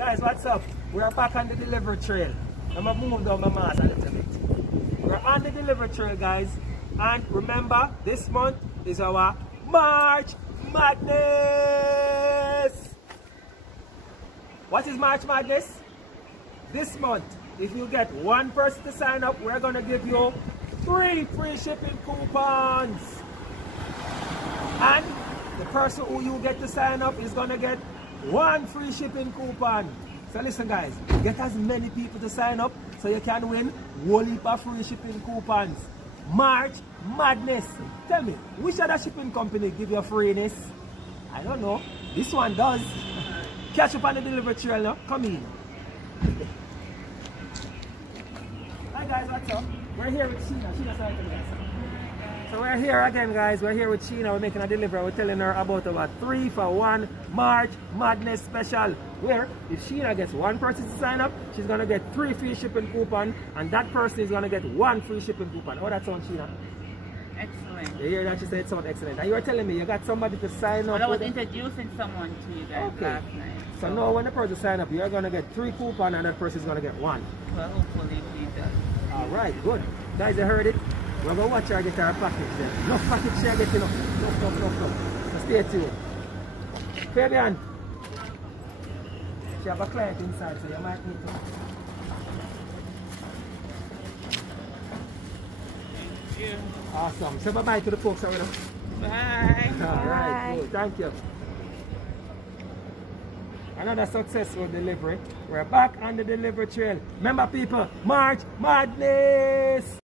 Guys, what's up? We're back on the delivery trail. I'm gonna move down my mask a little bit. We're on the delivery trail, guys. And remember, this month is our March Madness. What is March Madness? This month, if you get one person to sign up, we're gonna give you 3 free shipping coupons. And the person who you get to sign up is gonna get 1 free shipping coupon. So listen guys, get as many people to sign up so you can win whole heap of free shipping coupons. March Madness. Tell me, which other shipping company give you freeness? I don't know. This one does. Catch up on the delivery trail now. Come in. Hi guys, what's up? We're here with Sheena. Sheena, sorry to guys. So we're here again, guys. We're here with Sheena. We're making a delivery. We're telling her about our 3 for 1 March Madness special. Where if Sheena gets 1 person to sign up, she's gonna get 3 free shipping coupon, and that person is gonna get 1 free shipping coupon. How that sound, Sheena? Excellent. You hear that? She said it sounds excellent. And you were telling me you got somebody to sign up. Well, I was introducing someone to you guys last night. So now when the person sign up, you're gonna get 3 coupons, and that person is gonna get 1. Well, hopefully we do. Alright, good. Guys, you heard it. We're going to watch her get her package then. No package she get enough. No. So stay tuned. Fabian. She have a client inside, so you might need to. Thank you. Awesome. Say bye-bye to the folks already. Bye. Alright, cool. Thank you. Another successful delivery. We're back on the delivery trail. Remember people, March Madness!